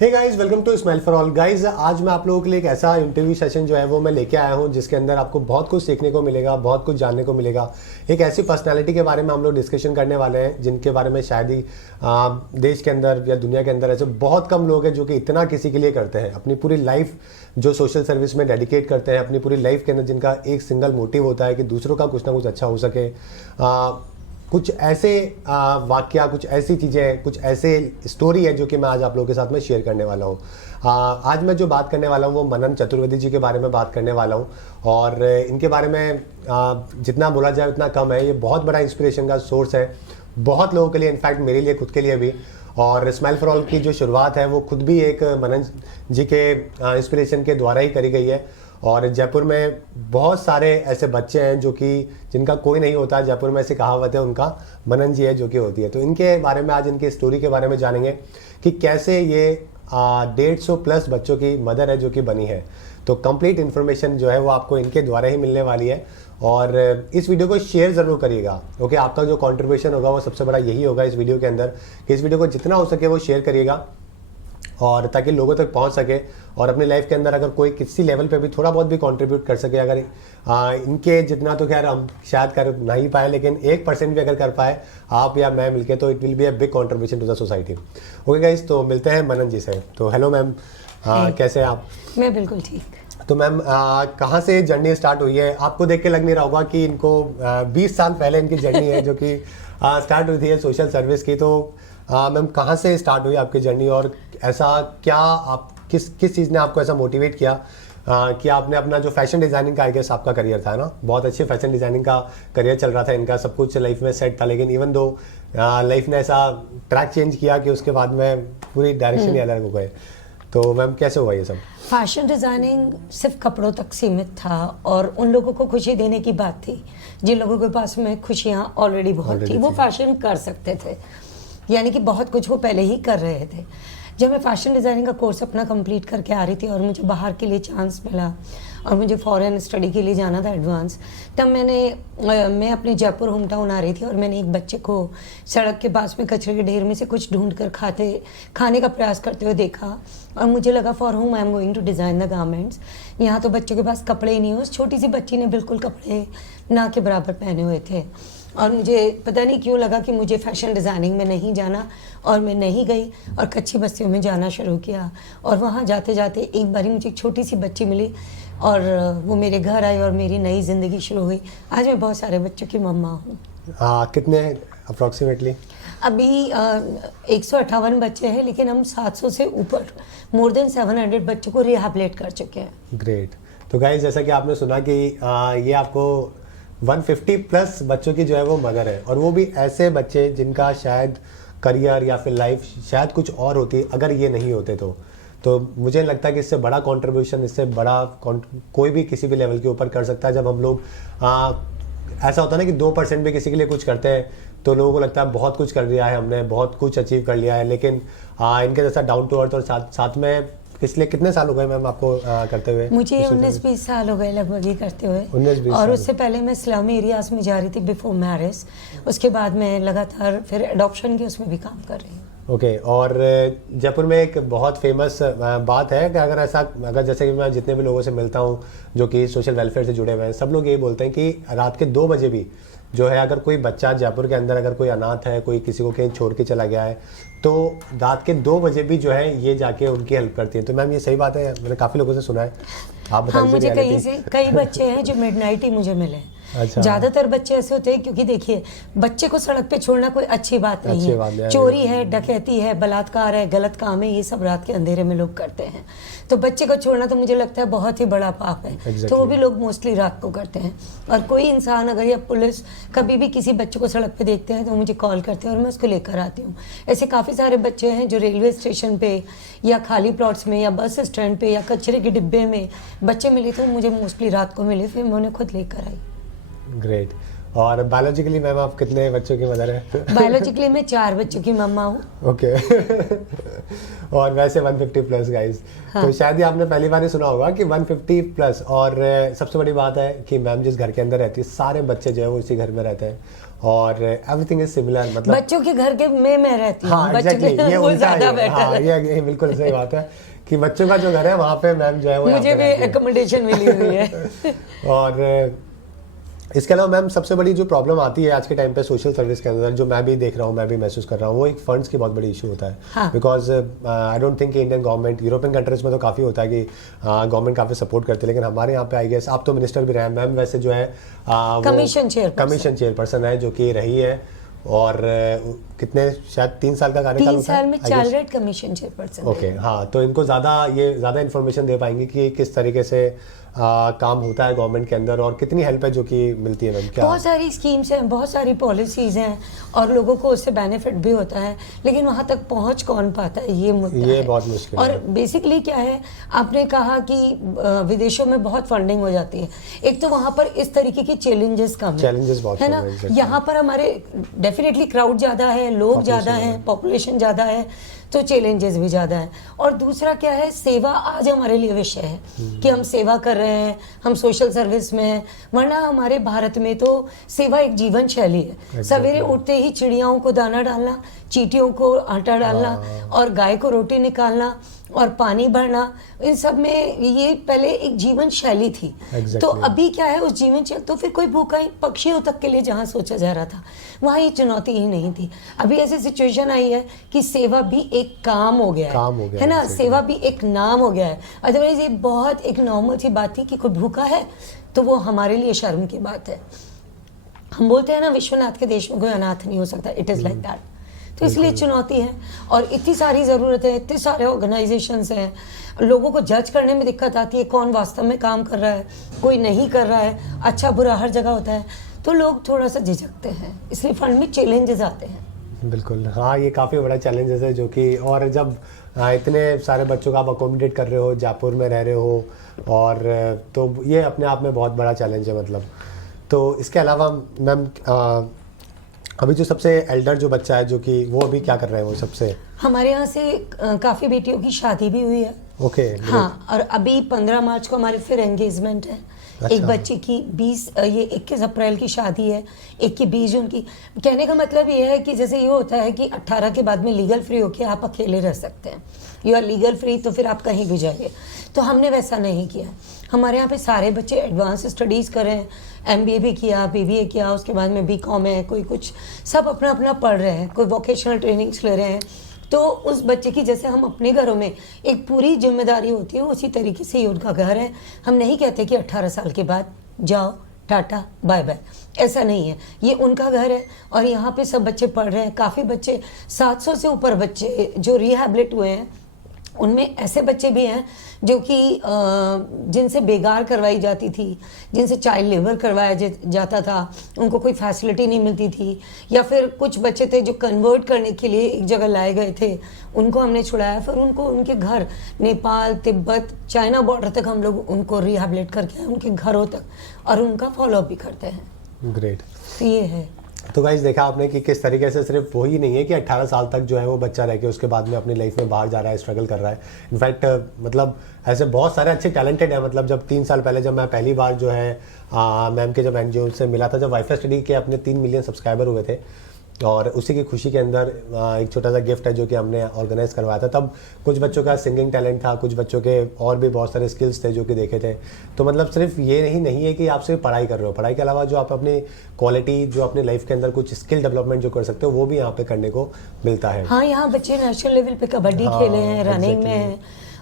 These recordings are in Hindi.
Hey guys, welcome to smile for all. Guys, आज मैं आप लोगों के लिए एक ऐसा इंटरव्यू सेशन जो है वो मैं लेके आया हूँ जिसके अंदर आपको बहुत कुछ सीखने को मिलेगा, बहुत कुछ जानने को मिलेगा। एक ऐसी पर्सनालिटी के बारे में हम लोग डिस्कशन करने वाले हैं जिनके बारे में शायद ही देश के अंदर या दुनिया के अंदर ऐसे बहुत कम लोग हैं जो कि इतना किसी के लिए करते हैं। अपनी पूरी लाइफ जो सोशल सर्विस में डेडिकेट करते हैं, अपनी पूरी लाइफ के अंदर जिनका एक सिंगल मोटिव होता है कि दूसरों का कुछ ना कुछ अच्छा हो सके। कुछ ऐसे वाक्य, कुछ ऐसी चीज़ें, कुछ ऐसे स्टोरी है जो कि मैं आज आप लोगों के साथ में शेयर करने वाला हूँ। आज मैं जो बात करने वाला हूँ वो मनन चतुर्वेदी जी के बारे में बात करने वाला हूँ। और इनके बारे में जितना बोला जाए उतना कम है। ये बहुत बड़ा इंस्पिरेशन का सोर्स है बहुत लोगों के लिए, इनफैक्ट मेरे लिए, खुद के लिए भी। और स्माइल फॉर ऑल की जो शुरुआत है वो खुद भी एक मनन जी के इंस्पिरेशन के द्वारा ही करी गई है। और जयपुर में बहुत सारे ऐसे बच्चे हैं जो कि जिनका कोई नहीं होता। जयपुर में ऐसी कहावत है, उनका मनन जी है जो कि होती है। तो इनके बारे में आज, इनकी स्टोरी के बारे में जानेंगे कि कैसे ये 150 प्लस बच्चों की मदर है जो कि बनी है। तो कंप्लीट इन्फॉर्मेशन जो है वो आपको इनके द्वारा ही मिलने वाली है। और इस वीडियो को शेयर ज़रूर करिएगा। ओके, आपका जो कंट्रीब्यूशन होगा वो सबसे बड़ा यही होगा इस वीडियो के अंदर कि इस वीडियो को जितना हो सके वो शेयर करिएगा, और ताकि लोगों तक पहुंच सके। और अपनी लाइफ के अंदर अगर कोई किसी लेवल पे भी थोड़ा बहुत भी कंट्रीब्यूट कर सके, अगर इनके जितना तो खैर हम शायद कर नहीं पाए, लेकिन 1% भी अगर कर पाए आप या मैं मिलके, तो it will be a big contribution to the society. Okay guys, तो मिलते हैं मनन जी से। तो हेलो मैम, कैसे हैं आप? मैं बिल्कुल ठीक। तो मैम, कहाँ से जर्नी स्टार्ट हुई है? आपको देख के लग नहीं रहा होगा कि इनको 20 साल पहले इनकी जर्नी है जो कि स्टार्ट हुई थी सोशल सर्विस की। तो मैम, कहाँ से स्टार्ट हुई आपकी जर्नी, और ऐसा क्या आप किस चीज़ ने आपको ऐसा मोटिवेट किया कि आपने अपना जो फैशन डिज़ाइनिंग का, आई गेस आपका करियर था ना, बहुत अच्छे फैशन डिज़ाइनिंग का करियर चल रहा था इनका, सब कुछ लाइफ में सेट था, लेकिन इवन दो लाइफ ने ऐसा ट्रैक चेंज किया कि उसके बाद में पूरी डायरेक्शन ही अलग हो गए। तो मैम, कैसे हुआ ये सब? फैशन डिज़ाइनिंग सिर्फ कपड़ों तक सीमित था और उन लोगों को खुशी देने की बात थी जिन लोगों के पास में खुशियाँ ऑलरेडी बहुत थी, वो फैशन कर सकते थे, यानी कि बहुत कुछ वो पहले ही कर रहे थे। जब मैं फैशन डिज़ाइनिंग का कोर्स अपना कंप्लीट करके आ रही थी और मुझे बाहर के लिए चांस मिला और मुझे फॉरेन स्टडी के लिए जाना था एडवांस, तब मैं अपने जयपुर होम टाउन आ रही थी और मैंने एक बच्चे को सड़क के पास में कचरे के ढेर में से कुछ ढूंढ कर खाने का प्रयास करते हुए देखा और मुझे लगा for home I am going to design the garments. यहाँ तो बच्चों के पास कपड़े ही नहीं हो। उस छोटी सी बच्ची ने बिल्कुल कपड़े ना के बराबर पहने हुए थे और मुझे पता नहीं क्यों लगा कि मुझे फैशन डिज़ाइनिंग में नहीं जाना, और मैं नहीं गई और कच्ची बस्तियों में जाना शुरू किया। और वहाँ जाते जाते एक बारी मुझे एक छोटी सी बच्ची मिली और वो मेरे घर आई और मेरी नई ज़िंदगी शुरू हुई। आज मैं बहुत सारे बच्चों की मम्मा हूँ। कितने अप्रॉक्सीमेटली? अभी 158 बच्चे हैं, लेकिन हम 700 से ऊपर, मोर देन 700 बच्चों को रिहैबिलिट कर चुके हैं। ग्रेट। तो गाइस, जैसा कि आपने सुना कि ये आपको 150 प्लस बच्चों की जो है वो मदर है, और वो भी ऐसे बच्चे जिनका शायद करियर या फिर लाइफ शायद कुछ और होती अगर ये नहीं होते। तो मुझे लगता है कि इससे बड़ा कंट्रीब्यूशन, इससे बड़ा कोई भी किसी भी लेवल के ऊपर कर सकता है। जब हम लोग ऐसा होता है ना कि 2% भी किसी के लिए कुछ करते हैं तो लोगों को लगता है बहुत कुछ कर लिया है हमने, बहुत कुछ अचीव कर लिया है। लेकिन इनके जैसा डाउन टू अर्थ, और साथ में पिछले कितने साल हो गए मैम आपको करते हुए? मुझे 19-20 साल हो गए लगभग ही करते हुए। 19-20 और उससे पहले मैं स्लम एरियाज में जा रही थी बिफोर मैरिज। उसके बाद मैं लगातार फिर एडॉप्शन के उसमें भी काम कर रही हूँ। ओके। और जयपुर में एक बहुत फेमस बात है कि अगर जैसे कि मैं जितने भी लोगों से मिलता हूँ जो कि सोशल वेलफेयर से जुड़े हुए हैं, सब लोग ये बोलते हैं कि रात के 2 बजे भी जो है, अगर कोई बच्चा जयपुर के अंदर, अगर कोई अनाथ है, कोई किसी को कहीं छोड़ के चला गया है, तो रात के 2 बजे भी जो है ये जाके उनकी हेल्प करती है। तो मैम, ये सही बात है? मैंने काफ़ी लोगों से सुना है, आप बताइए। हाँ, मुझे कई बच्चे हैं जो मिडनाइट ही मुझे मिले। अच्छा। ज्यादातर बच्चे ऐसे होते हैं, क्योंकि देखिए, बच्चे को सड़क पे छोड़ना कोई अच्छी बात नहीं है। चोरी है, डकैती है, बलात्कार है, गलत काम है, ये सब रात के अंधेरे में लोग करते हैं। तो बच्चे को छोड़ना तो मुझे लगता है बहुत ही बड़ा पाप है। तो वो भी लोग मोस्टली रात को करते हैं। और कोई इंसान अगर, या पुलिस कभी भी किसी बच्चे को सड़क पे देखते हैं तो मुझे कॉल करते हैं और मैं उसको लेकर आती हूँ। ऐसे काफ़ी सारे बच्चे हैं जो रेलवे स्टेशन पे या खाली प्लॉट्स में या बस स्टैंड पे या कचरे के डिब्बे में बच्चे मिले, तो मुझे मोस्टली रात को मिले, फिर मैं उन्हें खुद लेकर आई। ग्रेट। और बायोलॉजिकली मैम आप कितने बच्चों की मदर है? बायोलॉजिकली मैं 4 बच्चों की मम्मा हूँ। ओके। और वैसे 150 प्लस गाइस। हाँ। तो शायद ही आपने पहली बार ही सुना होगा कि 150 प्लस। और सबसे बड़ी बात है कि मैम जिस घर के अंदर रहती है, सारे बच्चे जो है वो इसी घर में रहते हैं। और एवरीथिंग इज सिमिलर, मतलब बच्चों के घर के में मैं रहती हूँ। हाँ बच्चों एग्जैक्टली, के ये वो उल्टा ज्यादा है, बेटर हाँ है। ये बिल्कुल सही बात है कि बच्चों का जो घर है वहाँ पे मैम जो है वो यहाँ मुझे पे भी रहती है। एकोमोडेशन मिली हुई है। और इसके अलावा मैम सबसे बड़ी जो प्रॉब्लम आती है आज के टाइम पे सोशल सर्विस के अंदर, जो मैं भी देख रहा हूँ, मैं भी महसूस कर रहा हूँ, वो एक फंड्स की बहुत बड़ी इशू होता है। हाँ। Because I don't think Indian government, European countries में तो काफ़ी होता है कि गवर्नमेंट काफ़ी सपोर्ट करती है, लेकिन हमारे यहाँ पे आई गेस, आप तो मिनिस्टर भी रहे हैं मैम, वैसे जो है कमीशन चेयरपर्सन है जो कि रही है, और कितने, शायद 3 साल का कार्यकाल 3 होता है साल में चार्टर्ड कमीशन चेयरपर्सन। ओके, हाँ, तो इनको ज़्यादा इन्फॉर्मेशन दे पाएंगे कि किस तरीके से काम होता है गवर्नमेंट के अंदर और कितनी हेल्प है जो कि मिलती है मैम, क्या? बहुत सारी स्कीम्स हैं, बहुत सारी पॉलिसीज हैं और लोगों को उससे बेनिफिट भी होता है, लेकिन वहां तक पहुंच कौन पाता है, ये मुद्दा ये है। बहुत मुश्किल और है। बेसिकली क्या है, आपने कहा कि विदेशों में बहुत फंडिंग हो जाती है, एक तो वहां पर इस तरीके की चैलेंजेस कम Challenges बहुत है कम ना। है, exactly। यहाँ पर हमारे डेफिनेटली क्राउड ज्यादा है, लोग ज्यादा हैं, पॉपुलेशन ज्यादा है, तो चैलेंजेस भी ज़्यादा हैं। और दूसरा क्या है, सेवा आज हमारे लिए विषय है कि हम सेवा कर रहे हैं, हम सोशल सर्विस में हैं, वरना हमारे भारत में तो सेवा एक जीवन शैली है। सवेरे उठते ही चिड़ियाओं को दाना डालना, चींटियों को आटा डालना और गाय को रोटी निकालना और पानी भरना, इन सब में ये पहले एक जीवन शैली थी। तो अभी क्या है, उस जीवन शैली, तो फिर कोई भूखा पक्षियों तक के लिए जहाँ सोचा जा रहा था वहाँ ये चुनौती ही नहीं थी। अभी ऐसी सिचुएशन आई है कि सेवा भी एक काम हो गया है ना, सेवा भी एक नाम हो गया है। अदरवाइज ये बहुत एक नॉर्मल सी बात थी कि कोई भूखा है तो वो हमारे लिए शर्म की बात है। हम बोलते हैं ना, विश्वनाथ के देश में कोई अनाथ नहीं हो सकता, इट इज़ लाइक दैट। तो इसलिए चुनौती है और इतनी सारी ज़रूरत है, इतने सारे ऑर्गेनाइजेशंस हैं, लोगों को जज करने में दिक्कत आती है, कौन वास्तव में काम कर रहा है, कोई नहीं कर रहा है, अच्छा बुरा हर जगह होता है, तो लोग थोड़ा सा झिझकते हैं, इसलिए फंड में चैलेंजेस आते हैं। बिल्कुल, हाँ, ये काफ़ी बड़ा चैलेंजेस है जो कि, और जब इतने सारे बच्चों का आप अकोमोडेट कर रहे हो, जयपुर में रह रहे हो, और तो ये अपने आप में बहुत बड़ा चैलेंज है मतलब। तो इसके अलावा मैम अभी जो सबसे एल्डर जो बच्चा है जो कि वो अभी क्या कर रहे हैं, वो सबसे हमारे यहाँ से काफ़ी बेटियों की शादी भी हुई है। ओके, हाँ, और अभी 15 मार्च को हमारी फिर एंगेजमेंट है। अच्छा। एक बच्चे की 21 अप्रैल की शादी है, एक की 20 जून की। कहने का मतलब ये है कि जैसे ये होता है कि 18 के बाद में लीगल फ्री होके आप अकेले रह सकते हैं, यू आर लीगल फ्री, तो फिर आप कहीं भी जाइए। तो हमने वैसा नहीं किया। हमारे यहाँ पे सारे बच्चे एडवांस स्टडीज़ कर रहे हैं, MBA भी किया, BBA किया, उसके बाद में BCom है, कोई कुछ, सब अपना अपना पढ़ रहे हैं, कोई वोकेशनल ट्रेनिंग्स ले रहे हैं। तो उस बच्चे की जैसे हम अपने घरों में एक पूरी जिम्मेदारी होती है, उसी तरीके से ये उनका घर है। हम नहीं कहते कि 18 साल के बाद जाओ, टाटा बाय बाय, ऐसा नहीं है, ये उनका घर है और यहाँ पे सब बच्चे पढ़ रहे हैं। काफ़ी बच्चे, 700 से ऊपर बच्चे जो रिहैबिलिट हुए हैं, उनमें ऐसे बच्चे भी हैं जो कि जिनसे बेगार करवाई जाती थी, जिनसे चाइल्ड लेबर करवाया जाता था, उनको कोई फैसिलिटी नहीं मिलती थी, या फिर कुछ बच्चे थे जो कन्वर्ट करने के लिए एक जगह लाए गए थे, उनको हमने छुड़ाया, फिर उनको उनके घर नेपाल, तिब्बत, चाइना बॉर्डर तक हम लोग उनको रिहैबिलिट करके उनके घरों तक, और उनका फॉलोअप भी करते हैं। ग्रेट। तो ये है। तो गाइस देखा आपने कि किस तरीके से सिर्फ वही नहीं है कि 18 साल तक जो है वो बच्चा रह के उसके बाद में अपनी लाइफ में बाहर जा रहा है, स्ट्रगल कर रहा है। इनफैक्ट मतलब ऐसे बहुत सारे अच्छे टैलेंटेड हैं। मतलब जब 3 साल पहले जब मैं पहली बार जो है मैम के जब NGO से मिला था, जब वाईफाई स्टडी के अपने 3 मिलियन सब्सक्राइबर हुए थे, और उसी की खुशी के अंदर एक छोटा सा गिफ्ट है जो कि हमने ऑर्गेनाइज करवाया था। तब कुछ बच्चों का सिंगिंग टैलेंट था, कुछ बच्चों के और भी बहुत सारे स्किल्स थे जो कि देखे थे। तो मतलब सिर्फ ये नहीं है कि आप सिर्फ पढ़ाई कर रहे हो, पढ़ाई के अलावा जो आप अपनी क्वालिटी, जो अपने लाइफ के अंदर कुछ स्किल डेवलपमेंट जो कर सकते हो, वो भी यहाँ पे करने को मिलता है। हाँ, यहाँ बच्चे नेशनल लेवल पे कबड्डी खेले हैं, रनिंग में हैं,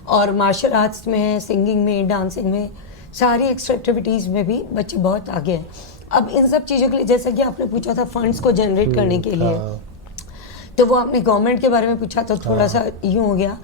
और मार्शल आर्ट्स में है, सिंगिंग में, डांसिंग में, सारी एक्स्ट्रा एक्टिविटीज़ में भी बच्चे बहुत आगे हैं। अब इन सब चीज़ों के लिए, जैसा कि आपने पूछा था फंड्स को जनरेट करने के लिए, तो वो आपने गवर्नमेंट के बारे में पूछा तो थोड़ा सा यूँ हो गया।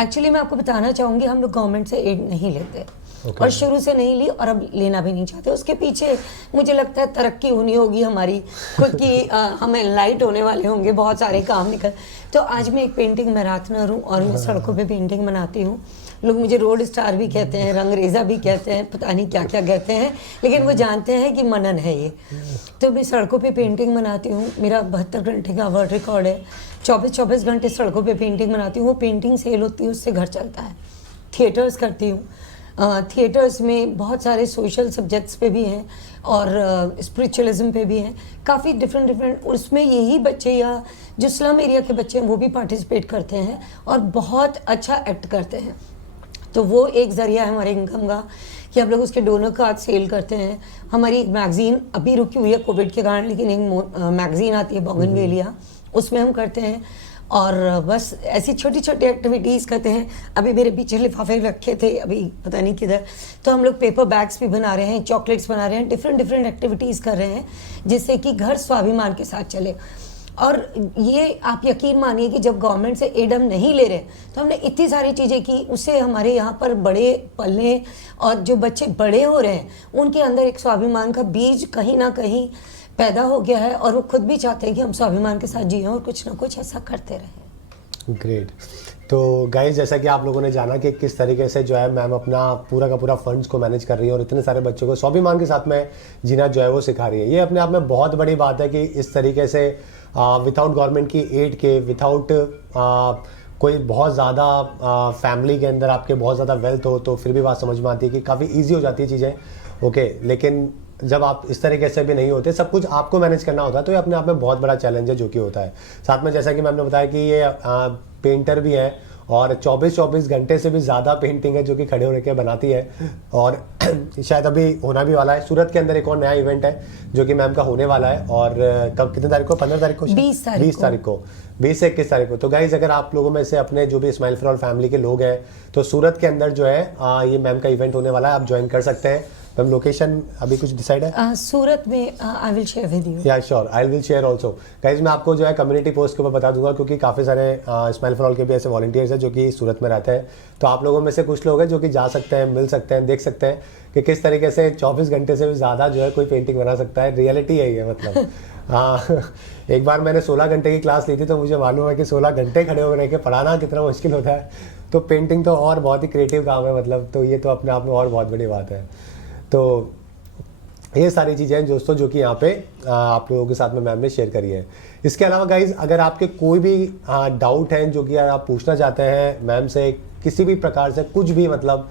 एक्चुअली मैं आपको बताना चाहूँगी, हम लोग गवर्नमेंट से एड नहीं लेते, और शुरू से नहीं ली और अब लेना भी नहीं चाहते। उसके पीछे मुझे लगता है तरक्की होनी होगी हमारी खुद की, हमें लाइट होने वाले होंगे बहुत सारे काम निकल। तो आज मैं एक पेंटिंग मैराथनर हूँ और मैं सड़कों पे पेंटिंग बनाती हूँ। लोग मुझे रोड स्टार भी कहते हैं, रंगरेजा भी कहते हैं, पता नहीं क्या क्या कहते हैं, लेकिन वो जानते हैं कि मनन है ये। तो मैं सड़कों पे पेंटिंग बनाती हूँ, मेरा 72 घंटे का वर्ल्ड रिकॉर्ड है। 24 घंटे सड़कों पे पेंटिंग बनाती हूँ, वो पेंटिंग सेल होती है, उससे घर चलता है। थिएटर्स करती हूँ, थिएटर्स में बहुत सारे सोशल सब्जेक्ट्स पे भी हैं और स्पिरिचुअलिज्म पे भी हैं, काफ़ी डिफरेंट उसमें यही बच्चे या जो स्लम एरिया के बच्चे हैं वो भी पार्टिसिपेट करते हैं और बहुत अच्छा एक्ट करते हैं। तो वो एक ज़रिया है हमारे इनकम का कि हम लोग उसके डोनर कार्ड सेल करते हैं। हमारी एक मैगज़ीन अभी रुकी हुई है कोविड के कारण, लेकिन एक मैगज़ीन आती है बोगनवेलिया, उसमें हम करते हैं। और बस ऐसी छोटी छोटी एक्टिविटीज़ करते हैं। अभी मेरे पीछे लिफाफे रखे थे, अभी पता नहीं किधर, तो हम लोग पेपर बैग्स भी बना रहे हैं, चॉकलेट्स बना रहे हैं, डिफरेंट एक्टिविटीज़ कर रहे हैं जिससे कि घर स्वाभिमान के साथ चले। और ये आप यकीन मानिए कि जब गवर्नमेंट से एड हम नहीं ले रहे तो हमने इतनी सारी चीज़ें की, उससे हमारे यहाँ पर बड़े पलने और जो बच्चे बड़े हो रहे हैं उनके अंदर एक स्वाभिमान का बीज कहीं ना कहीं पैदा हो गया है और वो खुद भी चाहते हैं कि हम स्वाभिमान के साथ जिएं और कुछ ना कुछ ऐसा करते रहें। ग्रेट। तो गाइस, जैसा कि आप लोगों ने जाना कि किस तरीके से जो है मैम अपना पूरा का पूरा फंड्स को मैनेज कर रही है और इतने सारे बच्चों को स्वाभिमान के साथ में जीना जो है वो सिखा रही है। ये अपने आप में बहुत बड़ी बात है कि इस तरीके से विदाउट गवर्नमेंट की एड के, विदाउट कोई बहुत ज़्यादा फैमिली के अंदर आपके बहुत ज़्यादा वेल्थ हो तो फिर भी बात समझ में आती है कि काफ़ी ईजी हो जाती है चीज़ें। ओके, लेकिन जब आप इस तरीके से भी नहीं होते, सब कुछ आपको मैनेज करना होता है, तो ये अपने आप में बहुत बड़ा चैलेंज है जो कि होता है। साथ में जैसा कि मैम ने बताया कि ये पेंटर भी है और 24 घंटे से भी ज़्यादा पेंटिंग है जो कि खड़े होने के बनाती है। और शायद अभी होना भी वाला है, सूरत के अंदर एक और नया इवेंट है जो कि मैम का होने वाला है। और कब, कितने तारीख को? 15 तारीख को, 20 तारीख को, 20 से 21 तारीख को। तो गाइज, अगर आप लोगों में से अपने जो भी स्माइल फॉर ऑल फैमिली के लोग हैं तो सूरत के अंदर जो है ये मैम का इवेंट होने वाला है, आप ज्वाइन कर सकते हैं। मैम, लोकेशन अभी कुछ डिसाइड है? सूरत में I will share with you. Yeah sure, I will share also. Guys, मैं आपको जो है कम्युनिटी पोस्ट के ऊपर बता दूंगा क्योंकि काफ़ी सारे स्माइल फॉर ऑल के भी ऐसे वॉलंटियर्स हैं जो कि सूरत में रहते हैं। तो आप लोगों में से कुछ लोग हैं जो कि जा सकते हैं, मिल सकते हैं, देख सकते हैं कि किस तरीके से 24 घंटे से भी ज़्यादा जो है कोई पेंटिंग बना सकता है। रियलिटी है ये, मतलब हाँ। एक बार मैंने 16 घंटे की क्लास ली थी तो मुझे मालूम है कि 16 घंटे खड़े हो रह के पढ़ाना कितना मुश्किल होता है। तो पेंटिंग तो और बहुत ही क्रिएटिव काम है, मतलब, तो ये तो अपने आप में और बहुत बड़ी बात है। तो ये सारी चीज़ें हैं दोस्तों जो कि यहाँ पे आप लोगों के साथ में मैम ने शेयर करी है। इसके अलावा गाइज, अगर आपके कोई भी डाउट हैं जो कि आप पूछना चाहते हैं मैम से किसी भी प्रकार से कुछ भी, मतलब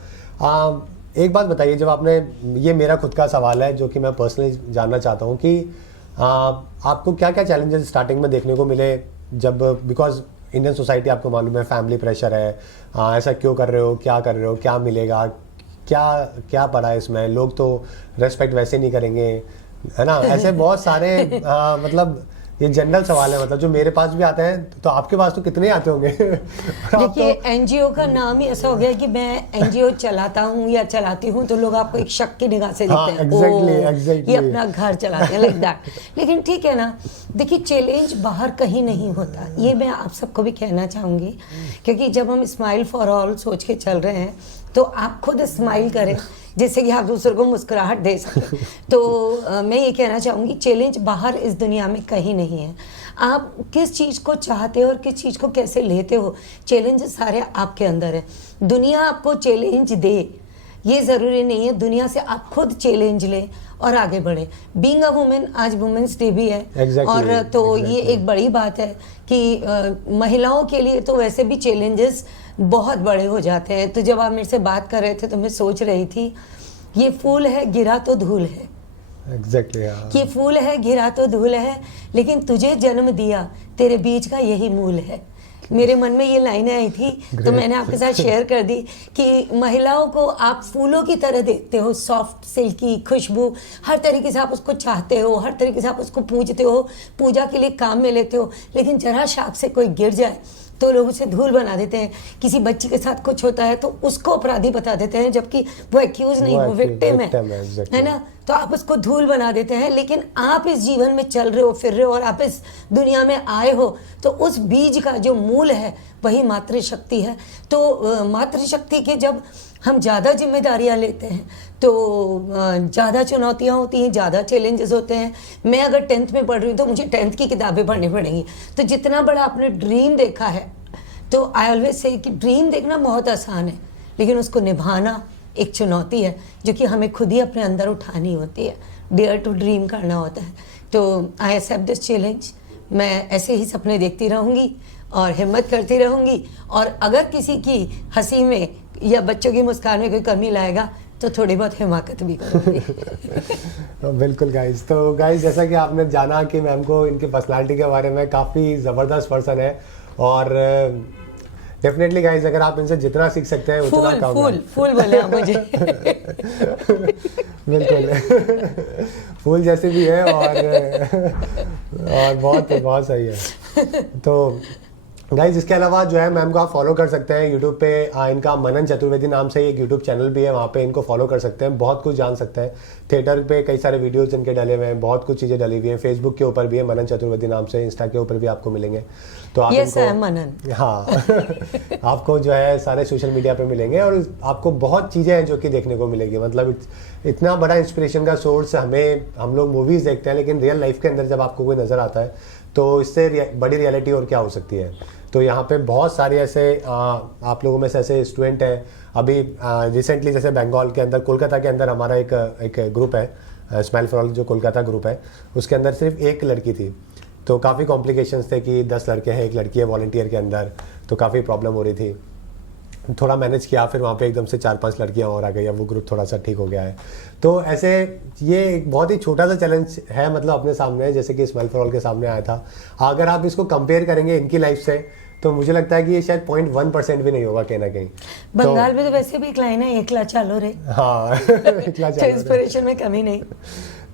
एक बात बताइए, जब आपने, ये मेरा खुद का सवाल है जो कि मैं पर्सनली जानना चाहता हूँ कि आपको क्या क्या चैलेंजेस स्टार्टिंग में देखने को मिले जब, बिकॉज इंडियन सोसाइटी आपको मालूम है फैमिली प्रेशर है, ऐसा क्यों कर रहे हो, क्या कर रहे हो, क्या मिलेगा, क्या क्या पड़ा है इसमें, लोग तो रेस्पेक्ट वैसे नहीं करेंगे, है ना, ऐसे बहुत सारे मतलब ये जनरल सवाल है, मतलब जो मेरे पास भी आते हैं, तो आपके पास तो कितने आते होंगे। देखिए, एनजीओ का नाम ही ऐसा हो गया कि मैं एनजीओ चलाता हूँ या चलाती हूँ तो लोग आपको एक शक की निगाह से देखते हैं। exactly. ये अपना घर चलाते हैं, लाइक दैट। लेकिन ठीक है ना, देखिए चैलेंज बाहर कहीं नहीं होता, ये मैं आप सबको भी कहना चाहूँगी, क्योंकि जब हम स्माइल फॉर ऑल सोच के चल रहे हैं तो आप खुद स्माइल करें जिससे कि आप दूसरों को मुस्कुराहट दे सकें। तो मैं ये कहना चाहूँगी, चैलेंज बाहर इस दुनिया में कहीं नहीं है। आप किस चीज़ को चाहते हो और किस चीज़ को कैसे लेते हो, चैलेंज सारे आपके अंदर है। दुनिया आपको चैलेंज दे ये ज़रूरी नहीं है, दुनिया से आप खुद चैलेंज लें और आगे बढ़े। बीइंग अ वुमेन, आज वुमेन्स डे भी है और तो ये एक बड़ी बात है कि महिलाओं के लिए तो वैसे भी चैलेंजेस बहुत बड़े हो जाते हैं। तो जब आप मेरे से बात कर रहे थे तो मैं सोच रही थी, ये फूल है गिरा तो धूल है। एग्जैक्टली, ये फूल है गिरा तो धूल है, लेकिन तुझे जन्म दिया तेरे बीज का यही मूल है। मेरे मन में ये लाइनें आई थी तो मैंने आपके साथ शेयर कर दी कि महिलाओं को आप फूलों की तरह देखते हो, सॉफ्ट, सिल्की, खुशबू, हर तरीके से आप उसको चाहते हो, हर तरीके से आप उसको पूजते हो, पूजा के लिए काम में लेते हो, लेकिन जरा शाख से कोई गिर जाए तो लोग उसे धूल बना देते हैं। किसी बच्ची के साथ कुछ होता है तो उसको अपराधी बता देते हैं, जबकि वो एक्यूज नहीं, वो विक्टिम है ना। तो आप उसको धूल बना देते हैं। लेकिन आप इस जीवन में चल रहे हो, फिर रहे हो और आप इस दुनिया में आए हो, तो उस बीज का जो मूल है वही मातृशक्ति है। तो मातृशक्ति के जब हम ज़्यादा जिम्मेदारियां लेते हैं तो ज़्यादा चुनौतियां होती हैं, ज़्यादा चैलेंजेस होते हैं। मैं अगर 10th में पढ़ रही हूँ तो मुझे 10th की किताबें पढ़नी पड़ेंगी। तो जितना बड़ा आपने ड्रीम देखा है, तो आई ऑलवेज से कि ड्रीम देखना बहुत आसान है, लेकिन उसको निभाना एक चुनौती है जो कि हमें खुद ही अपने अंदर उठानी होती है। डेयर टू ड्रीम करना होता है। तो आई एक्सेप्ट दिस चैलेंज। मैं ऐसे ही सपने देखती रहूँगी और हिम्मत करती रहूँगी, और अगर किसी की हंसी में या बच्चों की मुस्कान में कोई कमी लाएगा तो थोड़ी बहुत हिमाकत भी करूँगी। बिल्कुल गाइज। तो गाइज जैसा कि आपने जाना कि मैम को इनकी पर्सनालिटी के बारे में काफ़ी ज़बरदस्त पर्सन है, और डेफिनेटली गाइज अगर आप इनसे जितना सीख सकते हैं उतना कम है। फूल बोले आप मुझे। बिल्कुल फूल जैसे भी है, और बहुत बहुत सही है। तो गाइज इसके अलावा जो है मैम को आप फॉलो कर सकते हैं यूट्यूब पे, इनका मनन चतुर्वेदी नाम से एक यूट्यूब चैनल भी है, वहाँ पे इनको फॉलो कर सकते हैं, बहुत कुछ जान सकते हैं। थिएटर पे कई सारे वीडियोस इनके डले हुए हैं, बहुत कुछ चीज़ें डली हुई हैं। फेसबुक के ऊपर भी है मनन चतुर्वेदी नाम से, इंस्टा के ऊपर भी आपको मिलेंगे। तो आप इनको मनन, हाँ आपको जो है सारे सोशल मीडिया पे मिलेंगे, और आपको बहुत चीज़ें हैं जो कि देखने को मिलेगी। मतलब इतना बड़ा इंस्पिरेशन का सोर्स हम लोग मूवीज़ देखते हैं, लेकिन रियल लाइफ के अंदर जब आपको कोई नज़र आता है तो इससे बड़ी रियलिटी और क्या हो सकती है। तो यहाँ पे बहुत सारे ऐसे आप लोगों में से ऐसे स्टूडेंट हैं। अभी रिसेंटली जैसे बंगाल के अंदर, कोलकाता के अंदर हमारा एक ग्रुप है, स्माइल फॉर ऑल जो कोलकाता ग्रुप है, उसके अंदर सिर्फ एक लड़की थी। तो काफ़ी कॉम्प्लिकेशंस थे कि 10 लड़के हैं, एक लड़की है वॉलंटियर के अंदर, तो काफ़ी प्रॉब्लम हो रही थी। थोड़ा मैनेज किया, फिर वहाँ पे एकदम से 4-5 लड़कियाँ और आ गई, अब वो ग्रुप थोड़ा सा ठीक हो गया है। तो ऐसे ये एक बहुत ही छोटा सा चैलेंज है, मतलब अपने सामने, जैसे कि स्माइल फॉर ऑल के सामने आया था। अगर आप इसको कंपेयर करेंगे इनकी लाइफ से, तो मुझे लगता है कि ये शायद 0.1% भी नहीं होगा कहीं ना कहीं। बंगाल में तो वैसे भी एक लाइन है, एकला चालो रे। हाँ एकला चालो रे। इंस्पिरेशन में कमी नहीं।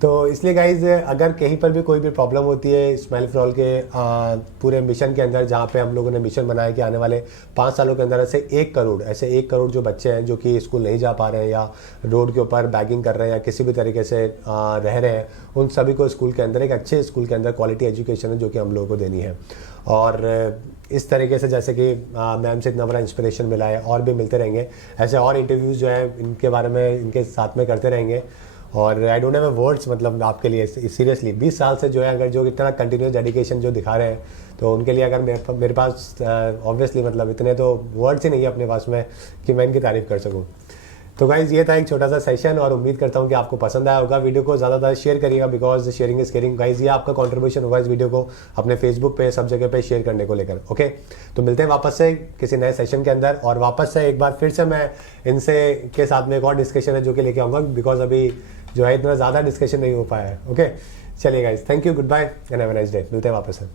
तो इसलिए गाइज अगर कहीं पर भी कोई भी प्रॉब्लम होती है स्माइल फॉर ऑल के पूरे मिशन के अंदर, जहाँ पे हम लोगों ने मिशन बनाया कि आने वाले 5 सालों के अंदर ऐसे 1 करोड़ जो बच्चे हैं जो कि स्कूल नहीं जा पा रहे हैं, या रोड के ऊपर बैगिंग कर रहे हैं, या किसी भी तरीके से रह रहे हैं, उन सभी को स्कूल के अंदर, एक अच्छे स्कूल के अंदर क्वालिटी एजुकेशन है जो कि हम लोगों को देनी है। और इस तरीके से जैसे कि मैम से इतना बड़ा इंस्पिरेशन मिला है, और भी मिलते रहेंगे ऐसे, और इंटरव्यूज़ जो है इनके बारे में इनके साथ में करते रहेंगे। और आई डोंट हैव वर्ड्स, मतलब आपके लिए सीरियसली 20 साल से जो है अगर जो इतना कंटिन्यूस डेडिकेशन जो दिखा रहे हैं, तो उनके लिए अगर मेरे पास ऑब्वियसली मतलब इतने तो वर्ड्स ही नहीं है अपने पास में कि मैं इनकी तारीफ़ कर सकूँ। तो गाइज़ ये था एक छोटा सा सेशन, और उम्मीद करता हूँ कि आपको पसंद आया होगा। वीडियो को ज़्यादातर शेयर करिएगा, because sharing is caring. Guys ये आपका कंट्रीब्यूशन होगा इस वीडियो को अपने फेसबुक पे, सब जगह पे शेयर करने को लेकर। ओके, तो मिलते हैं वापस से किसी नए सेशन के अंदर, और वापस से एक बार फिर से मैं इनसे के साथ में एक और डिस्कशन है जो कि लेके आऊँगा, बिकॉज अभी जो है इतना ज़्यादा डिस्कशन नहीं हो पाया है। ओके, चलिए guys, thank you, good bye and have a nice day. मिलते हैं वापस से।